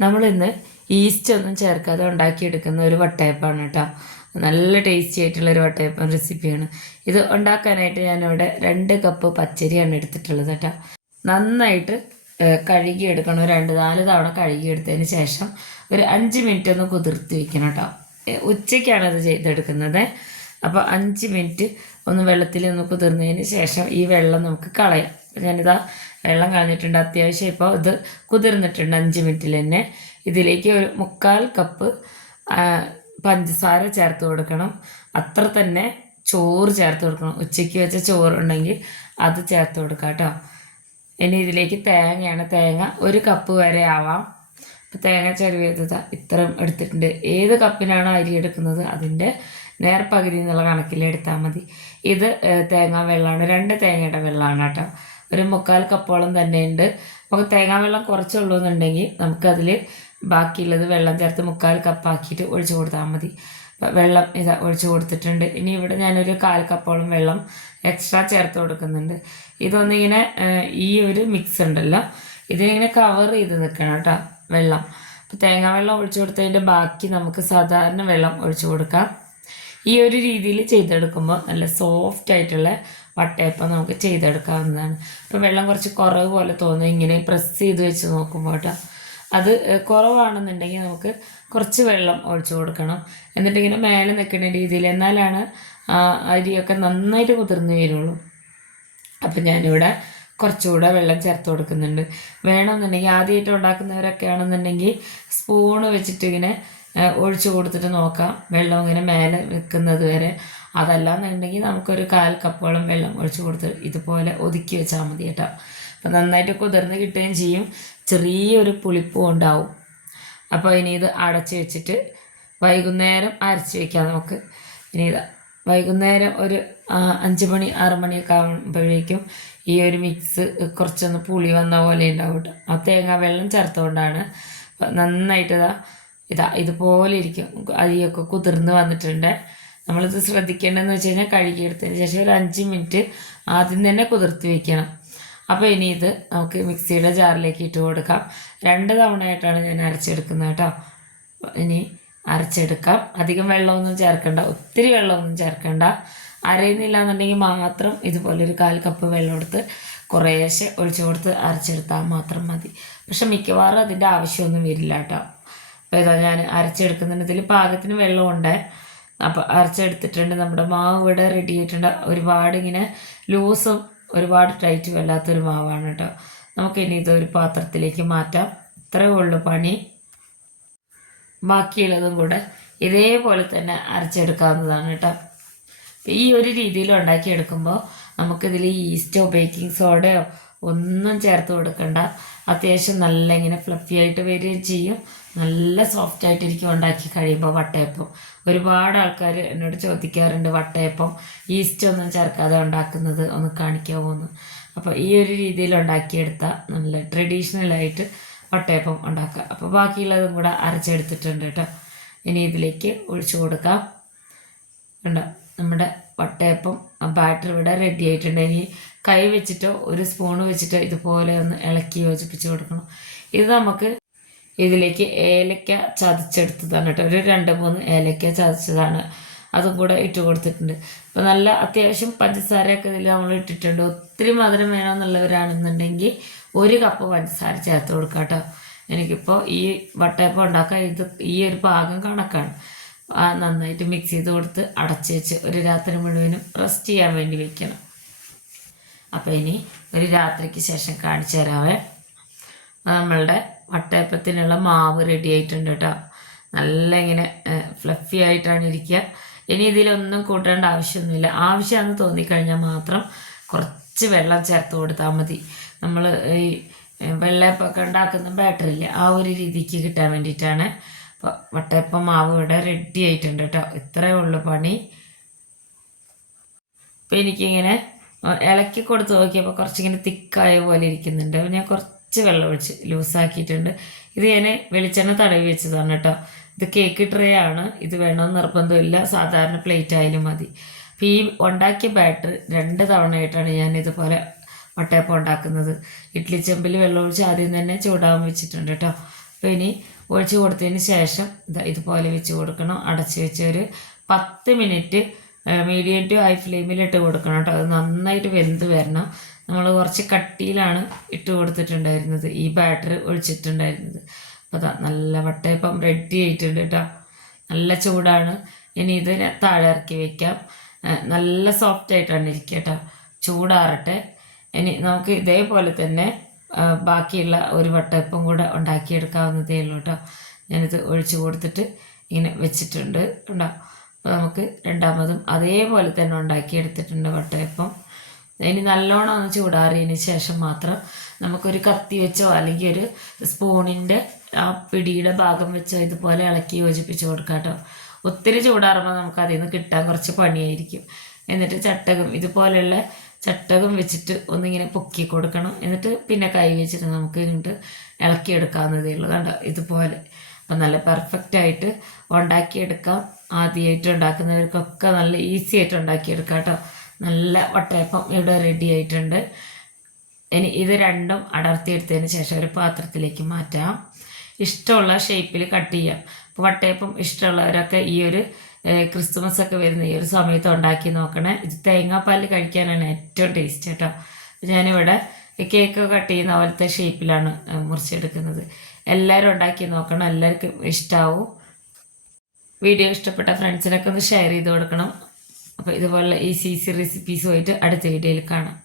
നമ്മളിന്ന് ഈസ്റ്റ് ഒന്നും ചേർക്കാതെ ഉണ്ടാക്കിയെടുക്കുന്ന ഒരു വട്ടയപ്പാണ് കേട്ടോ. നല്ല ടേസ്റ്റി ആയിട്ടുള്ള ഒരു വട്ടയപ്പം റെസിപ്പിയാണ് ഇത് ഉണ്ടാക്കാനായിട്ട് ഞാനിവിടെ രണ്ട് കപ്പ് പച്ചരിയാണ് എടുത്തിട്ടുള്ളത് കേട്ടോ. നന്നായിട്ട് കഴുകിയെടുക്കണം. രണ്ട് നാല് തവണ കഴുകിയെടുത്തതിന് ശേഷം ഒരു അഞ്ച് മിനിറ്റ് ഒന്ന് കുതിർത്ത് വെക്കണം കേട്ടോ. ഉച്ചയ്ക്കാണ് ഇത് ചെയ്തെടുക്കുന്നത്. അപ്പോൾ അഞ്ച് മിനിറ്റ് ഒന്ന് വെള്ളത്തിൽ ഒന്ന് കുതിർന്നതിന് ശേഷം ഈ വെള്ളം നമുക്ക് കളയാം. ഞാനിതാ വെള്ളം കളഞ്ഞിട്ടുണ്ട്. അത്യാവശ്യം ഇപ്പോൾ ഇത് കുതിർന്നിട്ടുണ്ട് അഞ്ച് മിനിറ്റിൽ തന്നെ. ഇതിലേക്ക് ഒരു മുക്കാൽ കപ്പ് പഞ്ചസാര ചേർത്ത് കൊടുക്കണം. അത്ര തന്നെ ചോറ് ചേർത്ത് കൊടുക്കണം. ഉച്ചയ്ക്ക് വെച്ച ചോറുണ്ടെങ്കിൽ അത് ചേർത്ത് കൊടുക്കാം കേട്ടോ. ഇനി ഇതിലേക്ക് തേങ്ങയാണ്. തേങ്ങ ഒരു കപ്പ് വരെ ആവാം. അപ്പോൾ തേങ്ങ ചെരുവിയത് ഇത്രയും എടുത്തിട്ടുണ്ട്. ഏത് കപ്പിനാണോ അരി എടുക്കുന്നത് അതിന്റെ നേർപകുതി എന്നുള്ള കണക്കിൽ എടുത്താൽ മതി. ഇത് തേങ്ങാ വെള്ളമാണ്. രണ്ട് തേങ്ങയുടെ വെള്ളമാണ് കേട്ടോ. ഒരു മുക്കാൽ കപ്പോളം തന്നെ ഉണ്ട് നമുക്ക് തേങ്ങാ വെള്ളം കുറച്ചുള്ളൂ എന്നുണ്ടെങ്കിൽ നമുക്കതിൽ ബാക്കിയുള്ളത് വെള്ളം ചേർത്ത് മുക്കാൽ കപ്പാക്കിയിട്ട് ഒഴിച്ചു കൊടുത്താൽ മതി. വെള്ളം ഇതാ ഒഴിച്ചു കൊടുത്തിട്ടുണ്ട്. ഇനി ഇവിടെ ഞാനൊരു കാൽ കപ്പോളം വെള്ളം എക്സ്ട്രാ ചേർത്ത് കൊടുക്കുന്നുണ്ട്. ഇതൊന്നിങ്ങനെ ഈ ഒരു മിക്സ് ഉണ്ടല്ലോ. ഇതിനിങ്ങനെ കവർ ചെയ്ത് നിൽക്കണം കേട്ടോ വെള്ളം. അപ്പോൾ തേങ്ങാ വെള്ളം ഒഴിച്ചു കൊടുത്തതിന്റെ ബാക്കി നമുക്ക് സാധാരണ വെള്ളം ഒഴിച്ചു കൊടുക്കാം. ഈ ഒരു രീതിയിൽ ചെയ്തെടുക്കുമ്പോൾ നല്ല സോഫ്റ്റ് ആയിട്ടുള്ള വട്ടയപ്പം നമുക്ക് ചെയ്തെടുക്കാവുന്നതാണ്. ഇപ്പോൾ വെള്ളം കുറച്ച് കുറവ് പോലെ തോന്നുന്നു. ഇങ്ങനെ പ്രസ് ചെയ്ത് വെച്ച് നോക്കുമ്പോൾ കേട്ടോ. അത് കുറവാണെന്നുണ്ടെങ്കിൽ നമുക്ക് കുറച്ച് വെള്ളം ഒഴിച്ചു കൊടുക്കണം. എന്നിട്ട് ഇങ്ങനെ മേലെ നിൽക്കുന്ന രീതിയിൽ. എന്നാലാണ് അരിയൊക്കെ നന്നായിട്ട് കുതിർന്ന് വരുള്ളൂ. അപ്പം ഞാനിവിടെ കുറച്ചുകൂടെ വെള്ളം ചേർത്ത് കൊടുക്കുന്നുണ്ട്. വേണമെന്നുണ്ടെങ്കിൽ ആദ്യമായിട്ട് ഉണ്ടാക്കുന്നവരൊക്കെ ആണെന്നുണ്ടെങ്കിൽ സ്പൂണ് വെച്ചിട്ട് ഇങ്ങനെ ഒഴിച്ചു കൊടുത്തിട്ട് നോക്കാം. വെള്ളം ഇങ്ങനെ മേലെ വെക്കുന്നത് വരെ. അതല്ലാന്നുണ്ടെങ്കിൽ നമുക്കൊരു കാൽ കപ്പോളം വെള്ളം ഒഴിച്ചു കൊടുത്ത് ഇതുപോലെ ഒതുക്കി വെച്ചാൽ മതി കേട്ടോ. അപ്പം നന്നായിട്ട് കുതിർന്ന് കിട്ടുകയും ചെയ്യും. ചെറിയൊരു പുളിപ്പും ഉണ്ടാവും. അപ്പോൾ ഇനി ഇത് അടച്ച് വെച്ചിട്ട് വൈകുന്നേരം അരച്ച് വെക്കാം നമുക്ക്. ഇനി ഇത് വൈകുന്നേരം ഒരു അഞ്ച് മണി ആറ് മണിയൊക്കെ ആകുമ്പോഴേക്കും ഈ ഒരു മിക്സ് കുറച്ചൊന്ന് പുളി വന്ന പോലെ ഉണ്ടാവും കേട്ടോ. ആ തേങ്ങ വെള്ളം ചേർത്തുകൊണ്ടാണ് നന്നായിട്ട് ഇതാ ഇതാ ഇതുപോലെ ഇരിക്കും. അരിയൊക്കെ കുതിർന്ന് വന്നിട്ടുണ്ട്. നമ്മളിത് ശ്രദ്ധിക്കേണ്ടതെന്ന് വെച്ച് കഴിഞ്ഞാൽ കഴുകിയെടുത്തതിന് ശേഷം ഒരു അഞ്ച് മിനിറ്റ് ആദ്യം തന്നെ കുതിർത്തി വെക്കണം. അപ്പോൾ ഇനി ഇത് നമുക്ക് മിക്സിയുടെ ജാറിലേക്ക് ഇട്ട് കൊടുക്കാം. രണ്ട് തവണയായിട്ടാണ് ഞാൻ അരച്ചെടുക്കുന്നത് കേട്ടോ. ഇനി അരച്ചെടുക്കാം. അധികം വെള്ളമൊന്നും ചേർക്കണ്ട. ഒത്തിരി വെള്ളമൊന്നും ചേർക്കണ്ട. അരയുന്നില്ല എന്നുണ്ടെങ്കിൽ മാത്രം ഇതുപോലെ ഒരു കാൽ കപ്പ് വെള്ളം എടുത്ത് കുറേശ്ശെ ഒഴിച്ചു കൊടുത്ത് അരച്ചെടുത്താൽ മാത്രം മതി. പക്ഷെ മിക്കവാറും അതിന്റെ ആവശ്യമൊന്നും വരില്ല കേട്ടോ. അപ്പോൾ ഇതാ ഞാൻ അരച്ചെടുക്കുന്നുണ്ട്. ഇതിൽ പാകത്തിന് വെള്ളമുണ്ട്. അപ്പോൾ അരച്ചെടുത്തിട്ടുണ്ട്. നമ്മുടെ മാവ് ഇവിടെ റെഡി ആയിട്ടുണ്ട്. ഒരുപാട് ഇങ്ങനെ ലൂസും ഒരുപാട് ടൈറ്റും അല്ലാത്തൊരു മാവാണ് കേട്ടോ. നമുക്ക് ഇനി ഇതൊരു പാത്രത്തിലേക്ക് മാറ്റാം. ഇത്രയേ ഉള്ളൂ പണി. ബാക്കിയുള്ളതും കൂടെ ഇതേപോലെ തന്നെ അരച്ചെടുക്കാവുന്നതാണ് കേട്ടോ. ഈ ഒരു രീതിയിൽ ഉണ്ടാക്കിയെടുക്കുമ്പോൾ നമുക്കിതിൽ ഈസ്റ്റോ ബേക്കിംഗ് സോഡയോ ഒന്നും ചേർത്ത് കൊടുക്കണ്ട. അത്യാവശ്യം നല്ല ഇങ്ങനെ ഫ്ലഫി ആയിട്ട് വരികയും ചെയ്യും. നല്ല സോഫ്റ്റ് ആയിട്ട് എനിക്ക് ഉണ്ടാക്കി കഴിയുമ്പോൾ വട്ടയപ്പം. ഒരുപാട് ആൾക്കാർ എന്നോട് ചോദിക്കാറുണ്ട് വട്ടയപ്പം ഈസ്റ്റ് ഒന്നും ചേർക്കാതെ ഉണ്ടാക്കുന്നത് ഒന്ന് കാണിക്കാമോ എന്ന് അപ്പോൾ ഈ ഒരു രീതിയിൽ ഉണ്ടാക്കിയെടുത്ത നല്ല ട്രഡീഷണലായിട്ട് വട്ടയപ്പം ഉണ്ടാക്കുക. അപ്പോൾ ബാക്കിയുള്ളതും കൂടെ അരച്ചെടുത്തിട്ടുണ്ട് കേട്ടോ. ഇനി ഇതിലേക്ക് ഒഴിച്ചു കൊടുക്കാം. കണ്ടോ? നമ്മുടെ വട്ടയപ്പം ബാറ്റർ ഇവിടെ റെഡി ആയിട്ടുണ്ട്. ഇനി കൈ വെച്ചിട്ടോ ഒരു സ്പൂൺ വെച്ചിട്ടോ ഇതുപോലെ ഒന്ന് ഇളക്കി യോജിപ്പിച്ച് കൊടുക്കണം. ഇത് നമുക്ക് ഇതിലേക്ക് ഏലക്ക ചതച്ചെടുത്തതാണ് കേട്ടോ. ഒരു രണ്ട് മൂന്ന് ഏലക്ക ചതച്ചതാണ്. അതും കൂടെ ഇട്ട് കൊടുത്തിട്ടുണ്ട്. അപ്പോൾ നല്ല അത്യാവശ്യം പഞ്ചസാരയൊക്കെ ഇതിൽ നമ്മൾ ഇട്ടിട്ടുണ്ട്. ഒത്തിരി മധുരം വേണമെന്നുള്ളവരാണെന്നുണ്ടെങ്കിൽ ഒരു കപ്പ് പഞ്ചസാര ചേർത്ത് കൊടുക്കാം കേട്ടോ. എനിക്കിപ്പോൾ ഈ വട്ടയപ്പം ഉണ്ടാക്കാൻ ഇത് ഈ ഒരു പാകം കണക്കാണ്. നന്നായിട്ട് മിക്സ് ചെയ്ത് കൊടുത്ത് അടച്ച് വെച്ച് ഒരു രാത്രി മുഴുവനും റെസ്റ്റ് ചെയ്യാൻ വേണ്ടി വെക്കണം. അപ്പോൾ ഇനി ഒരു രാത്രിക്ക് ശേഷം കാണിച്ചു തരാവേ. നമ്മളുടെ വട്ടയപ്പത്തിനുള്ള മാവ് റെഡി ആയിട്ടുണ്ട് കേട്ടോ നല്ല ഇങ്ങനെ ഫ്ലഫി ആയിട്ടാണ് ഇരിക്കുക ഇനി ഇതിലൊന്നും കൂട്ടേണ്ട ആവശ്യമൊന്നുമില്ല. ആവശ്യമാണെന്ന് തോന്നിക്കഴിഞ്ഞാൽ മാത്രം കുറച്ച് വെള്ളം ചേർത്ത് കൊടുത്താൽ മതി. നമ്മൾ ഈ വെള്ളയപ്പൊക്കെ ഉണ്ടാക്കുന്ന ബാറ്ററി ഇല്ലേ ആ ഒരു രീതിക്ക് കിട്ടാൻ വേണ്ടിയിട്ടാണ്. അപ്പോൾ വട്ടയപ്പം മാവ് ഇവിടെ റെഡി ആയിട്ടുണ്ട് കേട്ടോ ഇത്രയേ ഉള്ളൂ പണി. അപ്പോൾ എനിക്കിങ്ങനെ ഇളക്കി കൊടുത്ത് നോക്കിയപ്പോൾ കുറച്ചിങ്ങനെ തിക്കായ പോലെ ഇരിക്കുന്നുണ്ട്. ഞാൻ കുറച്ച് വെള്ളം ഒഴിച്ച് ലൂസാക്കിയിട്ടുണ്ട്. ഇത് ഞാൻ വെളിച്ചെണ്ണ തടവി വെച്ചതാണ് കേട്ടോ. ഇത് കേക്ക് ട്രേ ആണ്. ഇത് വേണമെന്ന് നിർബന്ധമില്ല. സാധാരണ പ്ലേറ്റ് ആയാലും മതി. അപ്പോൾ ഈ ഉണ്ടാക്കിയ ബാറ്റർ രണ്ട് തവണയായിട്ടാണ് ഞാൻ ഇതുപോലെ വട്ടയപ്പം ഉണ്ടാക്കുന്നത്. ഇഡ്ലി ചെമ്പിൽ വെള്ളം ഒഴിച്ച് ആദ്യം തന്നെ ചൂടാവും വെച്ചിട്ടുണ്ട് കേട്ടോ. അപ്പോൾ ഇനി ഒഴിച്ച് കൊടുത്തതിന് ശേഷം ഇതാ ഇതുപോലെ വെച്ച് കൊടുക്കണം. അടച്ച് വെച്ച് ഒരു പത്ത് മിനിറ്റ് മീഡിയം ടു ഹൈ ഫ്ലെയിമിലിട്ട് കൊടുക്കണം കേട്ടോ. അത് നന്നായിട്ട് വെന്ത് വരണം. നമ്മൾ കുറച്ച് കട്ടിയിലാണ് ഇട്ട് കൊടുത്തിട്ടുണ്ടായിരുന്നത്. ഈ ബാറ്റർ ഒഴിച്ചിട്ടുണ്ടായിരുന്നത്. അപ്പോൾ അതാ നല്ല വട്ടയപ്പം റെഡി ആയിട്ടുണ്ട് കേട്ടോ നല്ല ചൂടാണ്. ഇനി ഇത് താഴെ ഇറക്കി വയ്ക്കാം നല്ല സോഫ്റ്റ് ആയിട്ടാണ് ഇരിക്കുക കേട്ടോ ചൂടാറട്ടെ. ഇനി നമുക്ക് ഇതേപോലെ തന്നെ ബാക്കിയുള്ള ഒരു വട്ടയപ്പം കൂടെ ഉണ്ടാക്കിയെടുക്കാവുന്നതേ ഉള്ളൂ കേട്ടോ ഞാനിത് ഒഴിച്ചു കൊടുത്തിട്ട് ഇങ്ങനെ വെച്ചിട്ടുണ്ട് ഉണ്ടോ അപ്പോൾ നമുക്ക് രണ്ടാമതും അതേപോലെ തന്നെ ഉണ്ടാക്കിയെടുത്തിട്ടുണ്ട് വട്ടയപ്പം. ഇനി നല്ലോണം ഒന്ന് ചൂടാറിയതിന് ശേഷം മാത്രം നമുക്കൊരു കത്തി വെച്ചോ അല്ലെങ്കിൽ ഒരു സ്പൂണിന്റെ ആ പിടിയുടെ ഭാഗം വെച്ചോ ഇതുപോലെ ഇളക്കി യോജിപ്പിച്ച് കൊടുക്കാം കേട്ടോ. ഒത്തിരി ചൂടാറുമ്പോൾ നമുക്ക് അതിൽ നിന്ന് കിട്ടാൻ കുറച്ച് പണിയായിരിക്കും. എന്നിട്ട് ചട്ടകം ഇതുപോലെയുള്ള ചട്ടകം വെച്ചിട്ട് ഒന്നിങ്ങനെ പൊക്കി കൊടുക്കണം. എന്നിട്ട് പിന്നെ കൈ വെച്ചിട്ട് നമുക്ക് ഇങ്ങോട്ട് ഇളക്കിയെടുക്കാവുന്നതേ ഉള്ളൂ. കണ്ടോ? ഇതുപോലെ. അപ്പം നല്ല പെർഫെക്റ്റ് ആയിട്ട് ഉണ്ടാക്കിയെടുക്കാം. ആദ്യമായിട്ട് ഉണ്ടാക്കുന്നവർക്കൊക്കെ നല്ല ഈസി ആയിട്ട് ഉണ്ടാക്കിയെടുക്കാം കേട്ടോ. നല്ല വട്ടയപ്പം ഇവിടെ റെഡി ആയിട്ടുണ്ട്. ഇനി ഇത് രണ്ടും അടർത്തിയെടുത്തതിന് ശേഷം ഒരു പാത്രത്തിലേക്ക് മാറ്റാം. ഇഷ്ടമുള്ള ഷേപ്പിൽ കട്ട് ചെയ്യാം. അപ്പോൾ വട്ടയപ്പം ഇഷ്ടമുള്ളവരൊക്കെ ഈ ഒരു ക്രിസ്മസ് ഒക്കെ വരുന്ന ഈ ഒരു സമയത്ത് ഉണ്ടാക്കി നോക്കണേ. ഇത് തേങ്ങാപ്പാൽ കഴിക്കാനാണ് ഏറ്റവും ടേസ്റ്റ് കേട്ടോ. ഞാനിവിടെ കേക്ക് കട്ട് ചെയ്യുന്ന പോലത്തെ ഷേപ്പിലാണ് മുറിച്ചെടുക്കുന്നത്. എല്ലാവരും ഉണ്ടാക്കി നോക്കണം. എല്ലാവർക്കും ഇഷ്ടാവും. വീഡിയോ ഇഷ്ടപ്പെട്ട ഫ്രണ്ട്സിനൊക്കെ ഒന്ന് ഷെയർ ചെയ്ത് കൊടുക്കണം. അപ്പോൾ ഇതുപോലുള്ള ഈസി ഈസി റെസിപ്പീസുമായിട്ട് അടുത്ത വീഡിയോയിൽ കാണാം.